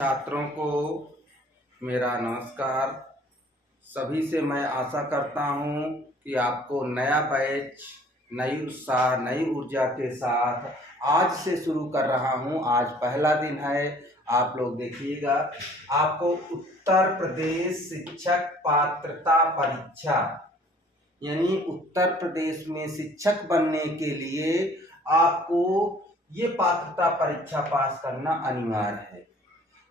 छात्रों को मेरा नमस्कार। सभी से मैं आशा करता हूं कि आपको नया बैच नई उत्साह नई ऊर्जा के साथ आज से शुरू कर रहा हूं। आज पहला दिन है। आप लोग देखिएगा, आपको उत्तर प्रदेश शिक्षक पात्रता परीक्षा यानी उत्तर प्रदेश में शिक्षक बनने के लिए आपको ये पात्रता परीक्षा पास करना अनिवार्य है।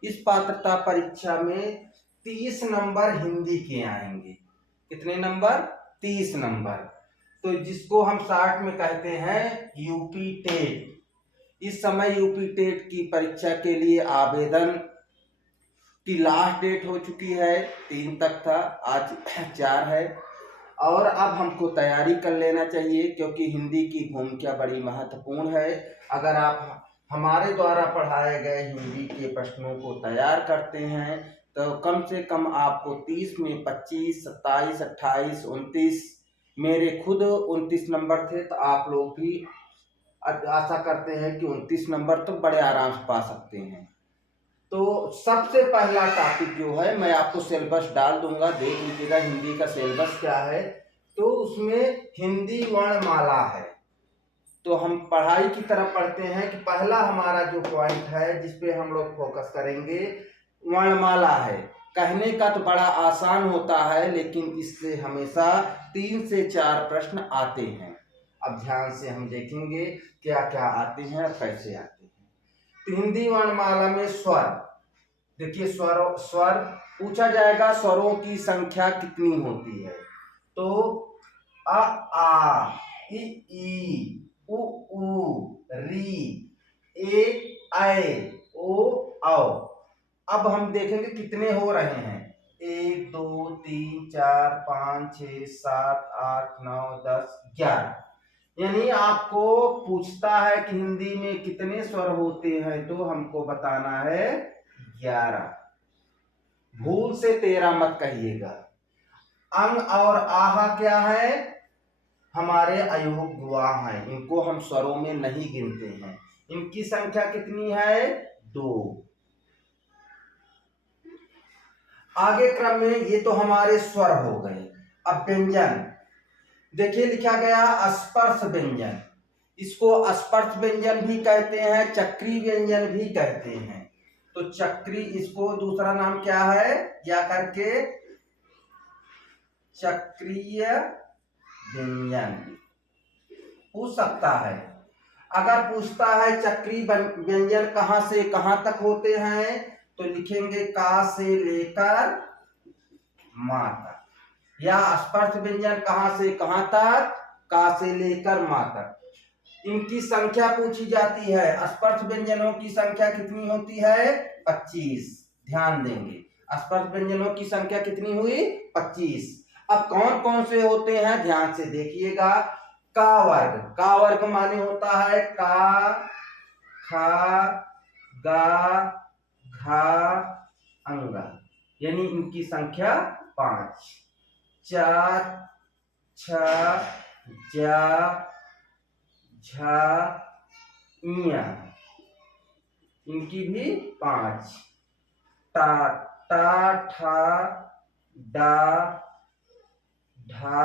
इस पात्रता परीक्षा में 30 नंबर हिंदी के आएंगे। कितने नंबर? 30 नंबर। तो जिसको हम शॉर्ट में कहते हैं यूपी टेट। इस समय यूपी टेट की परीक्षा के लिए आवेदन की लास्ट डेट हो चुकी है। 3 तक था, आज 4 है। और अब हमको तैयारी कर लेना चाहिए, क्योंकि हिंदी की भूमिका बड़ी महत्वपूर्ण है। अगर आप हमारे द्वारा पढ़ाए गए हिंदी के प्रश्नों को तैयार करते हैं तो कम से कम आपको 30 में 25, 27, 28, 29, मेरे खुद 29 नंबर थे, तो आप लोग भी आशा करते हैं कि 29 नंबर तो बड़े आराम से पा सकते हैं। तो सबसे पहला टॉपिक जो है, मैं आपको सिलेबस डाल दूंगा, देख लीजिएगा हिंदी का सिलेबस क्या है। तो उसमें हिंदी वर्णमाला है। तो हम पढ़ाई की तरफ पढ़ते हैं कि पहला हमारा जो पॉइंट है जिसपे हम लोग फोकस करेंगे, वर्णमाला है। कहने का तो बड़ा आसान होता है, लेकिन इससे हमेशा 3 से 4 प्रश्न आते हैं। अब ध्यान से हम देखेंगे क्या क्या आते हैं और कैसे आते हैं। तो हिंदी वर्णमाला में स्वर, देखिए स्वर पूछा जाएगा, स्वरों की संख्या कितनी होती है। तो अ आ, ई उ री, ए ऐ, ओ औ। अब हम देखेंगे कितने हो रहे हैं। 1 2 3 4 5 6 7 8 9 10 11। यानी आपको पूछता है कि हिंदी में कितने स्वर होते हैं, तो हमको बताना है 11। भूल से 13 मत कहिएगा। अंग और आहा क्या है? हमारे अयोग्य गवाह हैं, इनको हम स्वरों में नहीं गिनते हैं। इनकी संख्या कितनी है? 2। आगे क्रम में ये तो हमारे स्वर हो गए। अब व्यंजन देखिए, लिखा गया स्पर्श व्यंजन। इसको स्पर्श व्यंजन भी कहते हैं, चक्री व्यंजन भी कहते हैं। तो चक्री, इसको दूसरा नाम क्या है या करके, चक्रीय व्यंजन पूछ सकता है। अगर पूछता है चक्री व्यंजन कहां से कहां तक होते हैं, तो लिखेंगे का से लेकर मां तक। या स्पर्श व्यंजन कहां से कहां तक? का से लेकर मां तक। इनकी संख्या पूछी जाती है। स्पर्श व्यंजनों की संख्या कितनी होती है? 25। ध्यान देंगे, स्पर्श व्यंजनों की संख्या कितनी हुई? 25। अब कौन कौन से होते हैं ध्यान से देखिएगा। का वर्ग, का वर्ग माने होता है का, खा, गा, घा, अंगा। यानी इनकी संख्या 5। चा, छ, जा, झा, इया, इनकी भी 5। टा, टा, ठा, डा, ढा,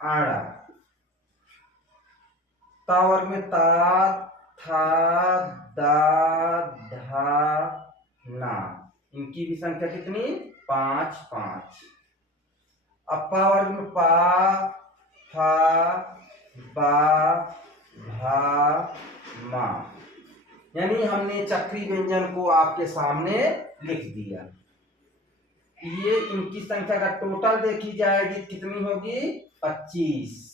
आड़ा। ता वर्ग में ता, था, दा, धा, ना। इनकी भी संख्या कितनी? 5 5। अब पा वर्ग में पा, फा, बा, भा, मा। यानी हमने चक्री व्यंजन को आपके सामने लिख दिया। ये इनकी संख्या का टोटल देखी जाएगी कितनी होगी? 25।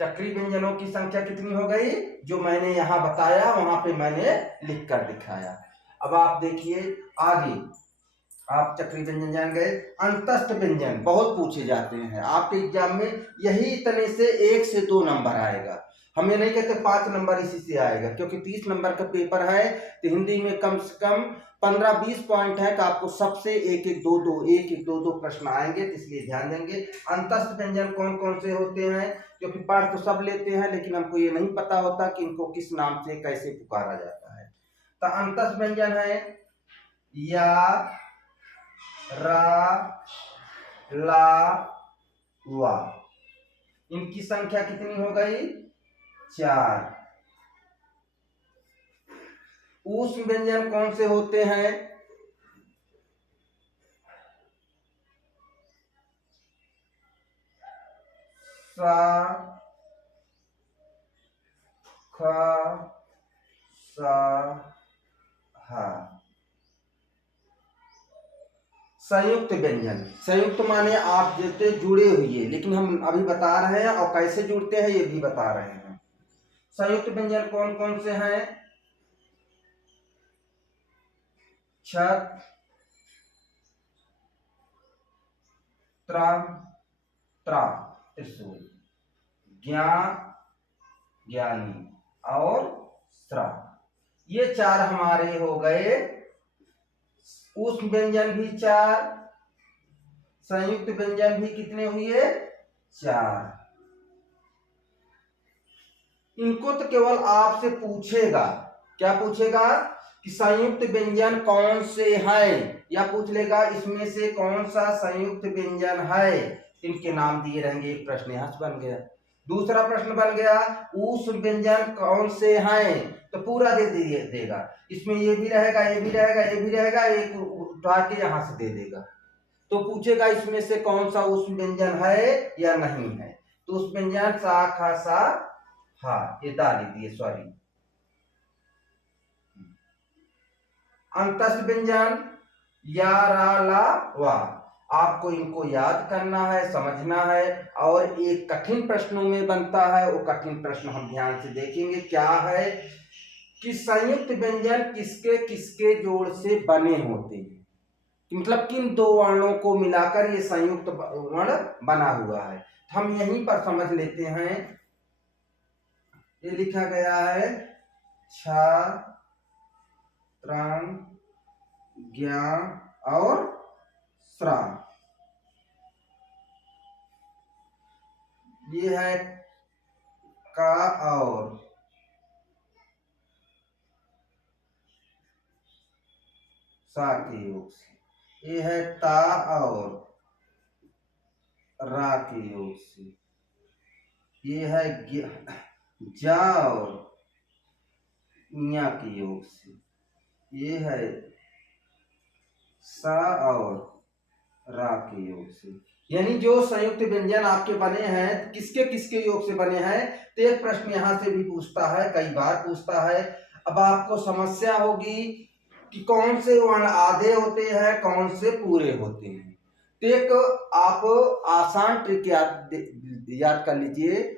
चक्री व्यंजनों की संख्या कितनी हो गई? जो मैंने यहां बताया वहां पे मैंने लिख कर दिखाया। अब आप देखिए आगे, आप चक्री व्यंजन जान गए। अंतस्थ व्यंजन बहुत पूछे जाते हैं आपके एग्जाम में। यही इतने से 1 से 2 नंबर आएगा। हम ये नहीं कहते 5 नंबर इसी से आएगा, क्योंकि 30 नंबर का पेपर है। तो हिंदी में कम से कम 15-20 पॉइंट है, तो आपको सबसे 1-1 2-2 प्रश्न आएंगे, इसलिए ध्यान देंगे। अंतस्थ व्यंजन कौन कौन से होते हैं, क्योंकि पढ़ तो सब लेते हैं, लेकिन हमको ये नहीं पता होता कि इनको किस नाम से कैसे पुकारा जाता है। तो अंतस व्यंजन है या, रा, ला, वा। इनकी संख्या कितनी हो गई? 4। ऊष्म व्यंजन कौन से होते हैं? सा, ख, सा, हा। संयुक्त व्यंजन, संयुक्त माने आप जैसे जुड़े हुए, लेकिन हम अभी बता रहे हैं और कैसे जुड़ते हैं ये भी बता रहे हैं। संयुक्त व्यंजन कौन कौन से हैं? छत, त्रा, त्रा, त्रिशूल, ज्ञा, ज्ञानी और स्रा। ये 4 हमारे हो गए। ऊष्म व्यंजन भी 4, संयुक्त व्यंजन भी कितने हुए? 4। इनको तो केवल आपसे पूछेगा, क्या पूछेगा कि संयुक्त व्यंजन कौन से हैं, या पूछ लेगा इसमें से कौन सा संयुक्त व्यंजन है। इनके नाम दिए रहेंगे। एक प्रश्न यहाँ से बन गया। दूसरा प्रश्न बन गया ऊष्म व्यंजन कौन से हैं, तो पूरा दे देगा। इसमें ये भी रहेगा, ये भी रहेगा, ये भी रहेगा, एक उठा के यहाँ से दे देगा। तो पूछेगा इसमें से कौन सा ऊष्म व्यंजन है या नहीं है। तो ऊष्म व्यंजन सा, खा, सा, हाँ, ये डाल दिए, सॉरी। अंतस्थ व्यंजन या, रा, ला, वा। आपको इनको याद करना है, समझना है। और एक कठिन प्रश्नों में बनता है, वो कठिन प्रश्न हम ध्यान से देखेंगे। क्या है कि संयुक्त व्यंजन किसके किसके जोड़ से बने होते हैं, मतलब किन 2 वर्णों को मिलाकर ये संयुक्त वर्ण बना हुआ है। हम यहीं पर समझ लेते हैं। ये लिखा गया है छा, त्राण, ज्ञा और श्रा। ये है का और सा के योग से। ये है ता और रा के योग से। ये है जा और ञा के योग से। ये है सा और रा के योग से। यानी जो संयुक्त व्यंजन आपके बने हैं किसके किसके योग से बने हैं। तो एक प्रश्न यहां से भी पूछता है, कई बार पूछता है। अब आपको समस्या होगी कि कौन से वर्ण आधे होते हैं, कौन से पूरे होते हैं। तो एक आप आसान ट्रिक याद कर लीजिए।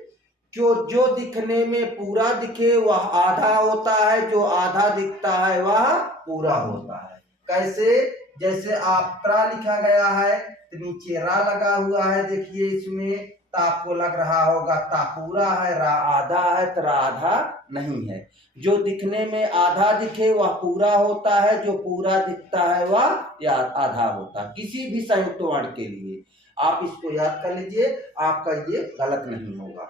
जो दिखने में पूरा दिखे वह आधा होता है, जो आधा दिखता है वह पूरा होता है। कैसे? जैसे आपत्रा लिखा गया है तो नीचे रा लगा हुआ है, देखिए इसमें तो आपको लग रहा होगा ता पूरा है, रा आधा है, तो रा आधा नहीं है। जो दिखने में आधा दिखे वह पूरा होता है, जो पूरा दिखता है वह या आधा होता है, किसी भी संयुक्त वर्ण के लिए। आप इसको याद कर लीजिए, आपका ये गलत नहीं होगा।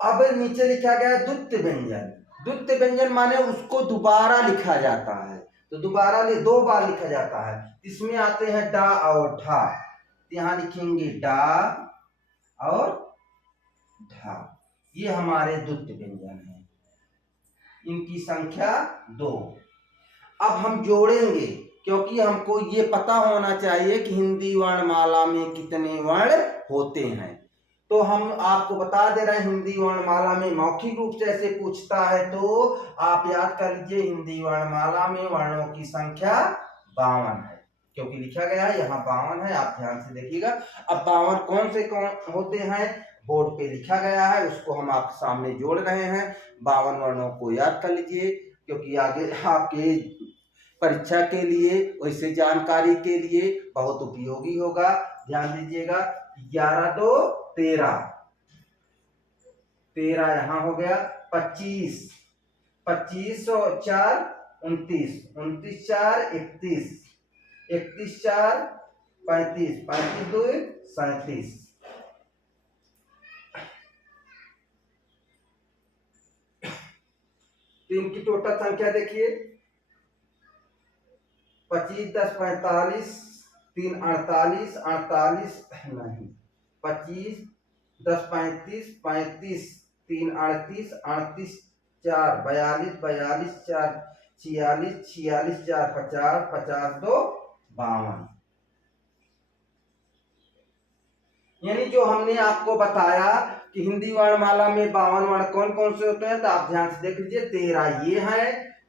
अब नीचे लिखा गया द्वितीय व्यंजन। द्वितीय व्यंजन माने उसको दोबारा लिखा जाता है, तो दोबारा 2 बार लिखा जाता है। इसमें आते हैं डा और ढा। यहाँ लिखेंगे डा और ढा। ये हमारे द्वितीय व्यंजन है, इनकी संख्या 2। अब हम जोड़ेंगे, क्योंकि हमको ये पता होना चाहिए कि हिंदी वर्णमाला में कितने वर्ण होते हैं। तो हम आपको बता दे रहे हैं हिंदी वर्णमाला में मौखिक रूप से ऐसे पूछता है तो आप याद कर लीजिए हिंदी वर्णमाला में वर्णों की संख्या 52 है, क्योंकि लिखा गया है यहाँ 52 है। आप ध्यान से देखिएगा। अब 52 कौन से कौन होते हैं बोर्ड पे लिखा गया है, उसको हम आपके सामने जोड़ रहे हैं। 52 वर्णों को याद कर लीजिए, क्योंकि आगे आपके परीक्षा के लिए वैसे जानकारी के लिए बहुत उपयोगी होगा। ध्यान दीजिएगा। 11 2 13, 13 यहाँ हो गया। 25, 25 और 4 29, 29 4 31, 31 4 35, 35 2 37। तो इनकी टोटल संख्या देखिए 25 10 45 3 48 48 नहीं 25 10 35 35 3 38 38 4 42 42 4 46 46 4 50 50 2 52। यानी जो हमने आपको बताया कि हिंदी वर्णमाला में 52 वर्ण कौन कौन से होते हैं, तो आप ध्यान से देख लीजिए। 13 ये है,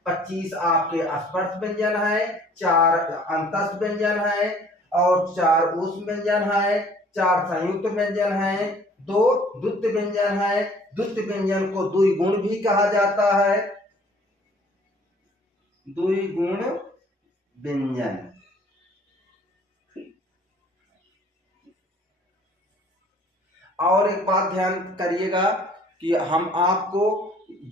25 आपके स्पर्श व्यंजन है, 4 अंतस्थ व्यंजन है और 4 ऊष्म व्यंजन है, 4 संयुक्त व्यंजन है, 2 द्वुत्व व्यंजन है। द्वुत्व व्यंजन को द्विगुण भी कहा जाता है, द्विगुण व्यंजन। और एक बात ध्यान करिएगा कि हम आपको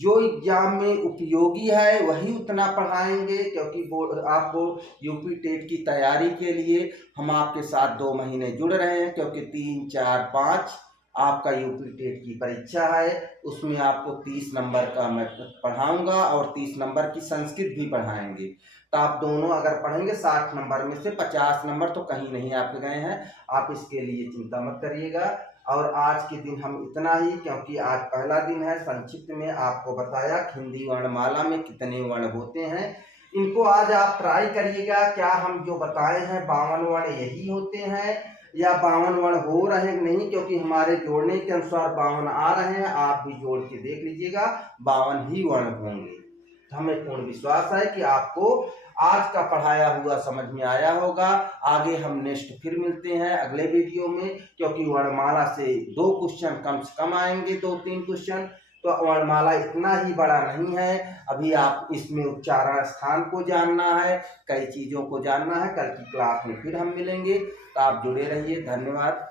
जो एग्जाम में उपयोगी है वही उतना पढ़ाएंगे, क्योंकि आपको यूपी टेट की तैयारी के लिए हम आपके साथ 2 महीने जुड़ रहे हैं, क्योंकि 3 4 5 आपका यूपी टेट की परीक्षा है। उसमें आपको 30 नंबर का मैं पढ़ाऊंगा और 30 नंबर की संस्कृत भी पढ़ाएंगे। तो आप दोनों अगर पढ़ेंगे 60 नंबर में से 50 नंबर तो कहीं नहीं आपके गए हैं। आप इसके लिए चिंता मत करिएगा। और आज के दिन हम इतना ही, क्योंकि आज पहला दिन है, संक्षिप्त में आपको बताया हिंदी वर्णमाला में कितने वर्ण होते हैं। इनको आज आप ट्राई करिएगा, क्या हम जो बताए हैं 52 वर्ण यही होते हैं या 52 वर्ण हो रहे नहीं, क्योंकि हमारे जोड़ने के अनुसार 52 आ रहे हैं। आप भी जोड़ के देख लीजिएगा, 52 ही वर्ण होंगे। हमें पूर्ण विश्वास है कि आपको आज का पढ़ाया हुआ समझ में आया होगा। आगे हम नेक्स्ट फिर मिलते हैं अगले वीडियो में, क्योंकि वर्णमाला से 2 क्वेश्चन कम से कम आएंगे, 2-3 क्वेश्चन। तो वर्णमाला इतना ही बड़ा नहीं है, अभी आप इसमें उच्चारण स्थान को जानना है, कई चीजों को जानना है। कल की क्लास में फिर हम मिलेंगे, तो आप जुड़े रहिए। धन्यवाद।